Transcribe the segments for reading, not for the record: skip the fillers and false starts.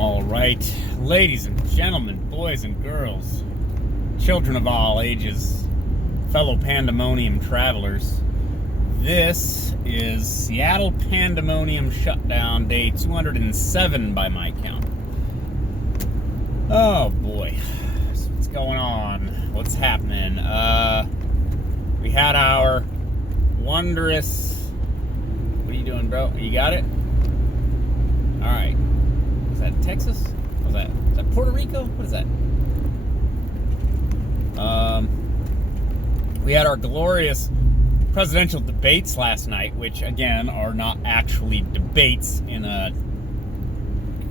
All right, ladies and gentlemen, boys and girls, children of all ages, fellow Pandemonium travelers, this is Seattle Pandemonium Shutdown, day 207 by my count. Oh boy, so what's going on? What's happening? We had our wondrous... What are you doing, bro? You got it? All right. Is that Texas? What was that? Is that Puerto Rico? What is that? We had our glorious presidential debates last night, which again are not actually debates in a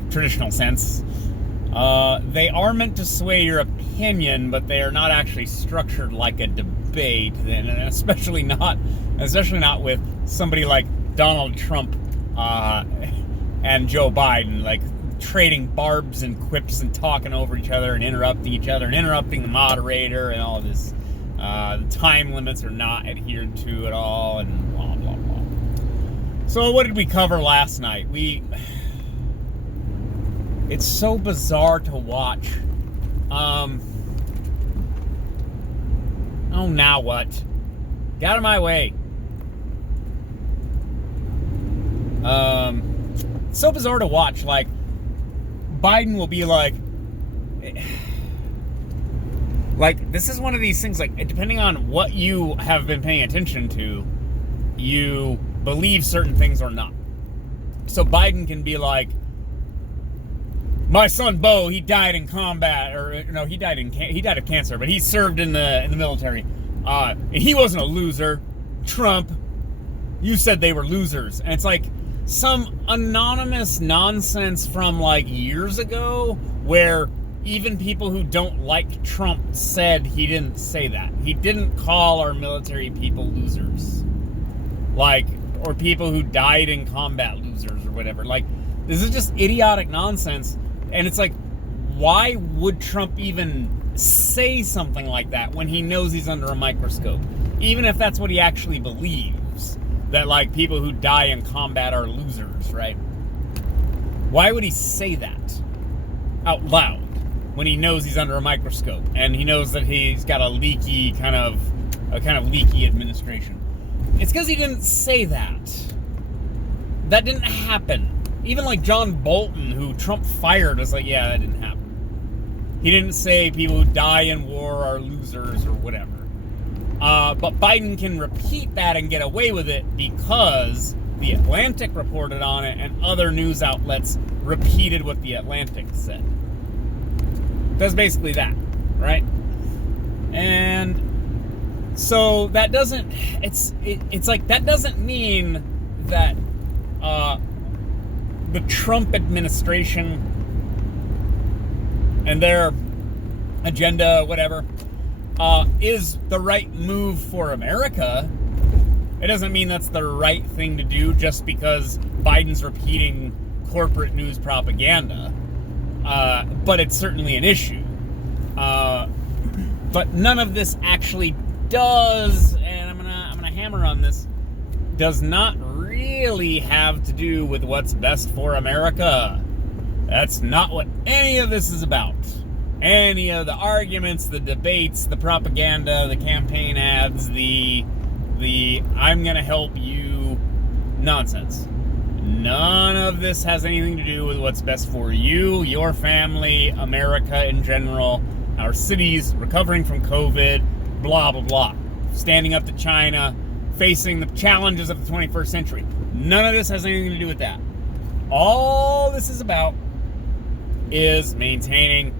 traditional sense. They are meant to sway your opinion, but they are not actually structured like a debate, and especially not with somebody like Donald Trump and Joe Biden, like trading barbs and quips and talking over each other and interrupting each other and interrupting the moderator and all this. The time limits are not adhered to at all, and blah, blah, blah. So what did we cover last night? It's so bizarre to watch. Oh, now what? Get out of my way. So bizarre to watch. Like, Biden will be like, this is one of these things, like, depending on what you have been paying attention to, you believe certain things or not. So Biden can be like, my son Bo, he died in combat, or no, he died of cancer, but he served in the military. And he wasn't a loser. Trump, you said they were losers. And it's like some anonymous nonsense from like years ago where even people who don't like Trump said he didn't say that. He didn't call our military people losers. Like, or people who died in combat losers or whatever. Like, this is just idiotic nonsense. And it's like, why would Trump even say something like that when he knows he's under a microscope? Even if that's what he actually believes, that like people who die in combat are losers, right? Why would he say that out loud when he knows he's under a microscope and he knows that he's got a leaky kind of leaky administration? It's because he didn't say that. That didn't happen. Even like John Bolton, who Trump fired, was like, yeah, that didn't happen. He didn't say people who die in war are losers or whatever. But Biden can repeat that and get away with it because The Atlantic reported on it and other news outlets repeated what The Atlantic said. That's basically that, right? And so that doesn't, it's like, that doesn't mean that the Trump administration and their agenda, whatever, is the right move for America. It doesn't mean that's the right thing to do just because Biden's repeating corporate news propaganda. But it's certainly an issue. But none of this actually does, and I'm gonna hammer on this, does not really have to do with what's best for America. That's not what any of this is about. Any of the arguments, the debates, the propaganda, the campaign ads, the I'm gonna help you nonsense. None of this has anything to do with what's best for you, your family, America in general, our cities, recovering from COVID, blah, blah, blah. Standing up to China, facing the challenges of the 21st century. None of this has anything to do with that. All this is about is maintaining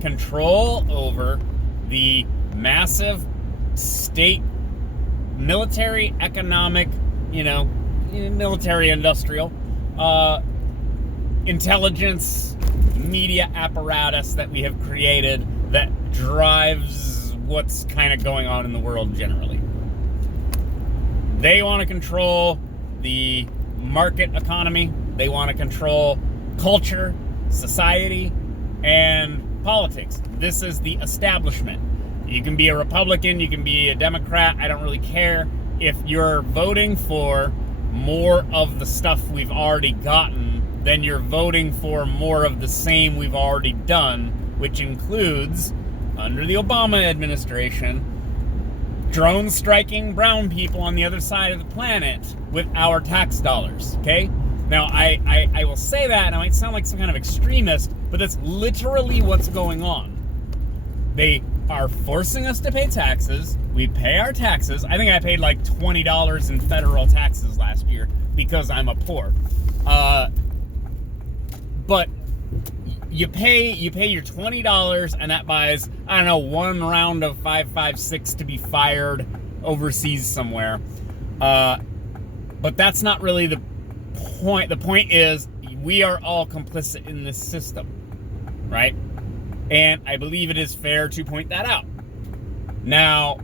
control over the massive state military, economic, military industrial, intelligence, media apparatus that we have created that drives what's kind of going on in the world generally. They want to control the market economy. They want to control culture, society, and politics. This is the establishment. You can be a Republican, you can be a Democrat, I don't really care. If you're voting for more of the stuff we've already gotten then you're voting for more of the same we've already done, which includes, under the Obama administration, drones striking brown people on the other side of the planet with our tax dollars, okay? Now, I will say that, and I might sound like some kind of extremist, but that's literally what's going on. They are forcing us to pay taxes. We pay our taxes. I think I paid like $20 in federal taxes last year because I'm a poor. But you pay your $20, and that buys, I don't know, one round of 5.56 to be fired overseas somewhere. But that's not really the point. The point is, we are all complicit in this system, right? And I believe it is fair to point that out. Now,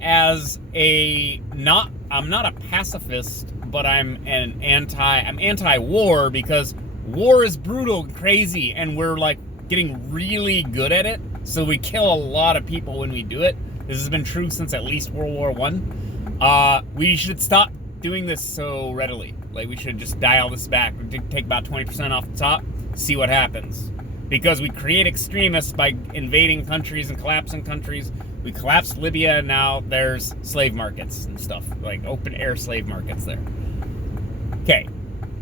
as I'm not a pacifist, but I'm anti-war, because war is brutal and crazy, and we're like getting really good at it. So we kill a lot of people when we do it. This has been true since at least World War I. We should stop doing this so readily. Like, we should just dial this back, take about 20% off the top, see what happens. Because we create extremists by invading countries and collapsing countries. We collapsed Libya, and now there's slave markets and stuff, like open air slave markets there. Okay,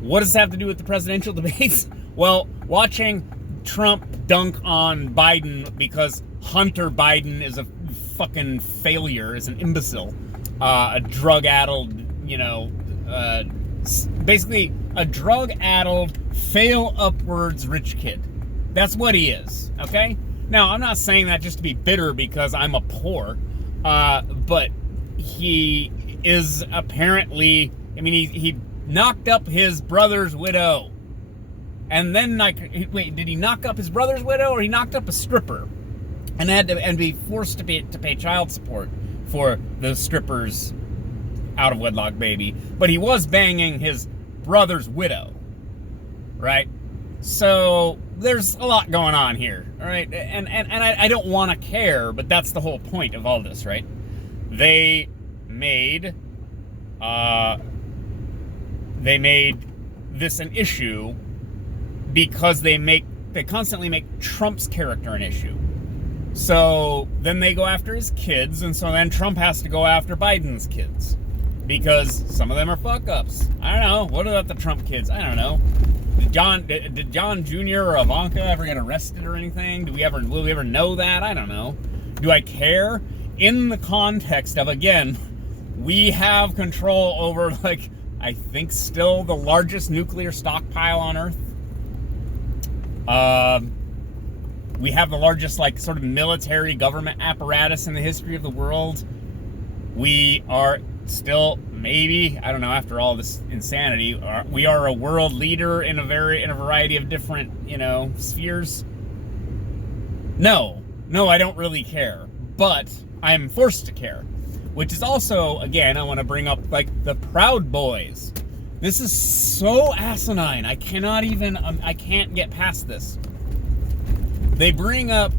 what does this have to do with the presidential debates? Well, watching Trump dunk on Biden because Hunter Biden is a fucking failure, is an imbecile, a drug-addled, basically a drug-addled, fail-upwards rich kid. That's what he is, okay? Now, I'm not saying that just to be bitter because I'm a poor, but he is apparently, he knocked up his brother's widow. And then, wait, did he knock up his brother's widow, or he knocked up a stripper and had to be forced to pay child support for the stripper's out-of-wedlock baby? But he was banging his brother's widow, right? So there's a lot going on here, all right? And I don't want to care, but that's the whole point of all this, right? They made this an issue because they constantly make Trump's character an issue. So then they go after his kids, and so then Trump has to go after Biden's kids because some of them are fuck-ups. I don't know. What about the Trump kids? I don't know. Did John Jr. or Ivanka ever get arrested or anything? Will we ever know that? I don't know. Do I care? In the context of, again, we have control over, I think still the largest nuclear stockpile on Earth. We have the largest, sort of military government apparatus in the history of the world. We are still, maybe, I don't know, after all this insanity, we are a world leader in a variety of different, spheres. No, I don't really care, but I'm forced to care, which is also, again, I want to bring up, the Proud Boys. This is so asinine. I can't get past this. They bring up,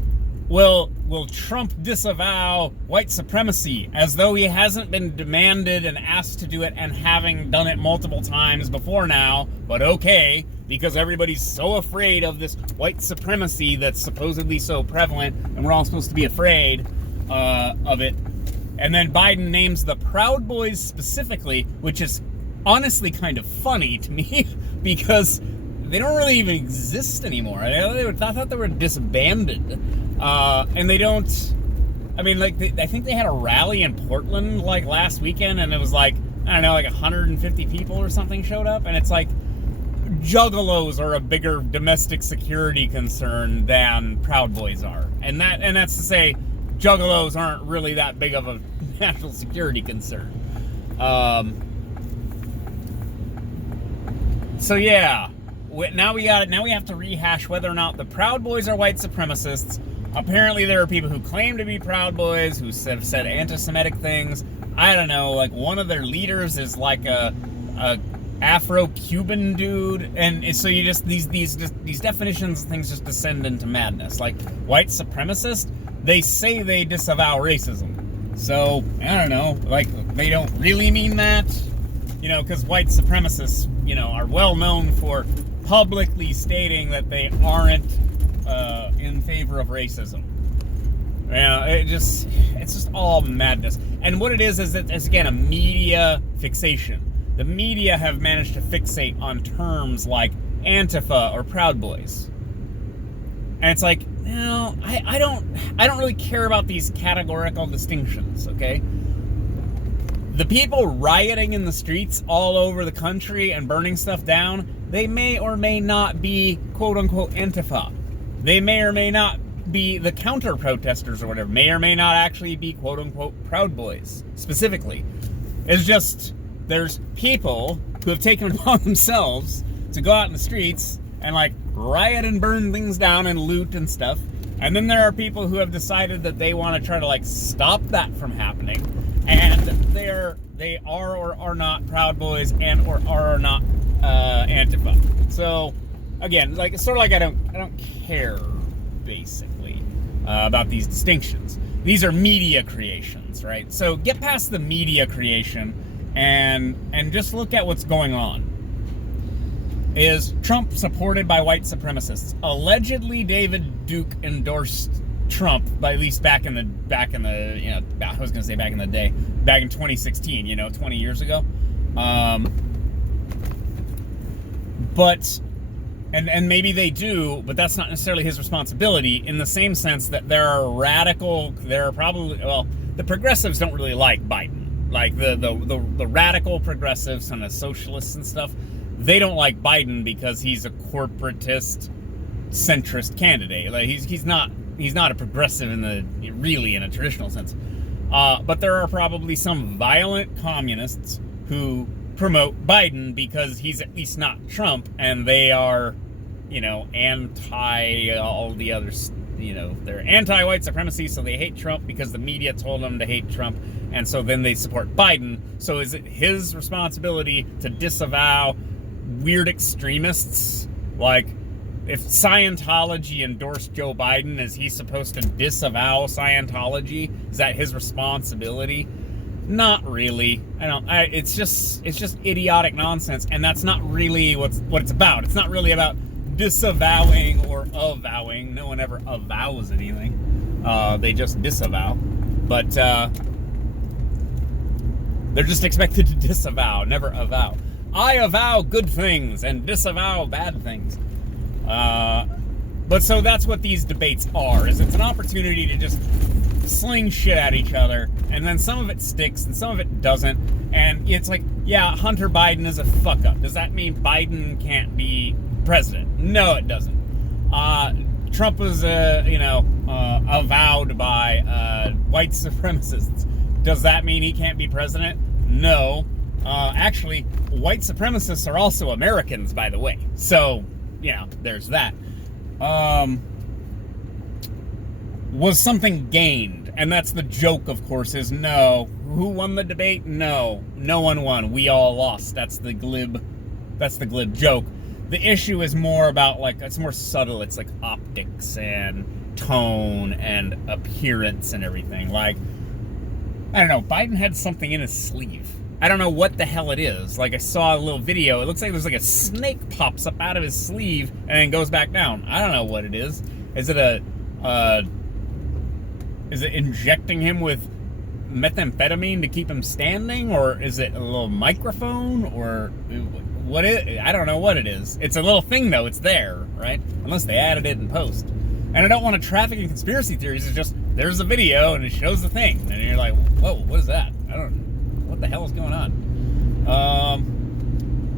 will Trump disavow white supremacy, as though he hasn't been demanded and asked to do it, and having done it multiple times before now, but okay, because everybody's so afraid of this white supremacy that's supposedly so prevalent, and we're all supposed to be afraid of it. And then Biden names the Proud Boys specifically, which is honestly kind of funny to me, because they don't really even exist anymore. I thought they were disbanded. And they don't, I think they had a rally in Portland, last weekend, and it was I don't know, 150 people or something showed up, and it's Juggalos are a bigger domestic security concern than Proud Boys are. And that's to say, Juggalos aren't really that big of a national security concern. So yeah, now we have to rehash whether or not the Proud Boys are white supremacists. Apparently there are people who claim to be Proud Boys who have said anti-Semitic things. I don't know, one of their leaders is a Afro-Cuban dude, and so you just these definitions and things just descend into madness. White supremacist, they say they disavow racism. So I don't know, they don't really mean that, because white supremacists, are well known for publicly stating that they aren't in favor of racism. It's just all madness. And what it is that it's, again, a media fixation. The media have managed to fixate on terms like Antifa or Proud Boys. And it's like, no, I don't really care about these categorical distinctions, okay? The people rioting in the streets all over the country and burning stuff down, they may or may not be quote-unquote Antifa. They may or may not be the counter-protesters or whatever. May or may not actually be quote-unquote Proud Boys, specifically. It's just, there's people who have taken it upon themselves to go out in the streets and, like, riot and burn things down and loot and stuff. And then there are people who have decided that they want to try to, like, stop that from happening. And they are or are not Proud Boys and or are not Antifa. So, again, like, it's sort of like I don't care, basically, about these distinctions. These are media creations, right? So get past the media creation and just look at what's going on. Is Trump supported by white supremacists? Allegedly, David Duke endorsed Trump, but at least back in the I was gonna say back in the day, back in 2016, 20 years ago. But maybe they do, but that's not necessarily his responsibility, in the same sense that the progressives don't really like Biden. Like the radical progressives and the socialists and stuff, they don't like Biden because he's a corporatist, centrist candidate. Like he's not a progressive in a traditional sense. But there are probably some violent communists who promote Biden because he's at least not Trump, and they are, anti all the others. They're anti-white supremacy, so they hate Trump because the media told them to hate Trump, and so then they support Biden. So is it his responsibility to disavow weird extremists? Like, if Scientology endorsed Joe Biden, is he supposed to disavow Scientology? Is that his responsibility? Not really. It's just idiotic nonsense, and that's not really what it's about. It's not really about disavowing or avowing. No one ever avows anything. They just disavow. But they're just expected to disavow, never avow. I avow good things and disavow bad things. But so that's what these debates are, is it's an opportunity to just sling shit at each other, and then some of it sticks and some of it doesn't, and it's like, yeah, Hunter Biden is a fuck up. Does that mean Biden can't be president? No, it doesn't. Trump was, avowed by white supremacists. Does that mean he can't be president? No. Actually, white supremacists are also Americans, by the way. So, there's that. Was something gained? And that's the joke, of course, is no. Who won the debate? No. No one won. We all lost. That's the glib joke. The issue is more about, like, it's more subtle. It's like optics and tone and appearance and everything. Like, I don't know, Biden had something in his sleeve. I don't know what the hell it is. Like, I saw a little video. It looks like there's like a snake pops up out of his sleeve and then goes back down. I don't know what it is. Is it is it injecting him with methamphetamine to keep him standing? Or is it a little microphone? Or what is, I don't know what it is. It's a little thing, though. It's there, right? Unless they added it in post. And I don't want to traffic in conspiracy theories. It's just, there's a video and it shows the thing. And you're like, whoa, what is that? I don't know. What the hell is going on?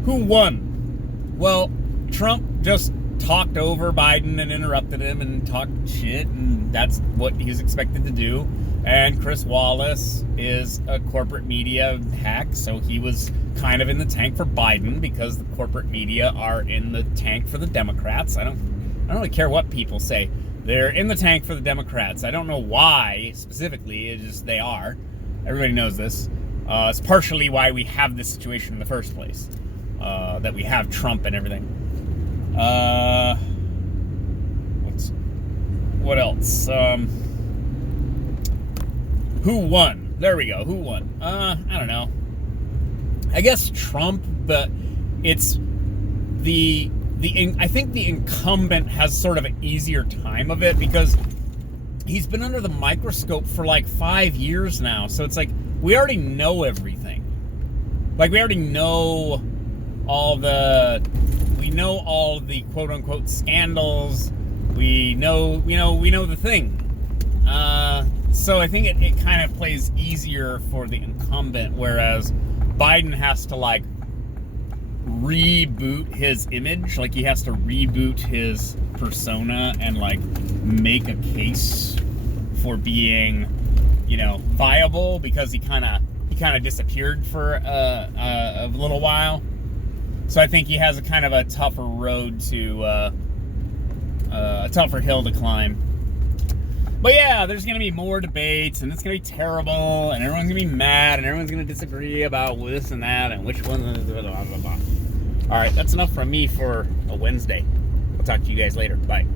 Who won? Well, Trump just talked over Biden and interrupted him and talked shit, and that's what he was expected to do. And Chris Wallace is a corporate media hack, so he was kind of in the tank for Biden because the corporate media are in the tank for the Democrats. I don't really care what people say. They're in the tank for the Democrats. I don't know why specifically. It's just they are. Everybody knows this. It's partially why we have this situation in the first place. That we have Trump and everything. What else? Who won? There we go. Who won? I don't know. I guess Trump, but it's the I think the incumbent has sort of an easier time of it because he's been under the microscope for like 5 years now. So it's like, we already know everything. Like, we already know all the quote unquote scandals. We know the thing. So I think it kind of plays easier for the incumbent, whereas Biden has to like reboot his image. Like, he has to reboot his persona and like make a case for being, viable, because he kind of disappeared for a little while. So I think he has a kind of a tougher road to a tougher hill to climb. But yeah, there's going to be more debates, and it's going to be terrible, and everyone's going to be mad, and everyone's going to disagree about this and that, and which one, blah, blah, blah, blah. All right, that's enough from me for a Wednesday. We'll talk to you guys later. Bye.